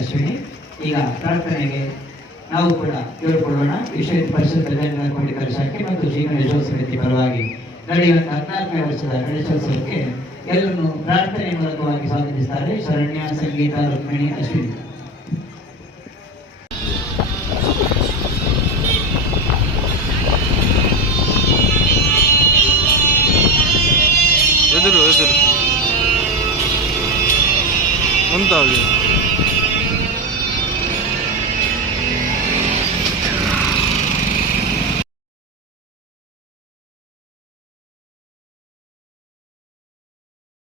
ಅಶ್ವಿನಿ. ಈಗ ಪ್ರಾರ್ಥನೆಗೆ ನಾವು ಕೂಡ ಕೇಳಿಕೊಳ್ಳೋಣ. ವಿಷಯ ಪರಿಷತ್ ಪ್ರಧಾನ ಕೋಟಿಕರ ಶಾಖೆ ಮತ್ತು ಶ್ರೀ ಗಣೇಶೋತ್ಸವ ಸಮಿತಿ ಪರವಾಗಿ ನಡೆಯುವಂತಹ 14ನೇ ವರ್ಷದ ಗಣೇಶೋತ್ಸವಕ್ಕೆ ಎಲ್ಲರನ್ನು ಪ್ರಾರ್ಥನೆ ಮೂಲಕವಾಗಿ ಸ್ವಾಗತಿಸುತ್ತಾರೆ ಶರಣ್ಯ, ಸಂಗೀತ, ರುಕ್ಮಿಣಿ, ಅಶ್ವಿನಿ. ಎದುರು ಮುಂತಾಗಿ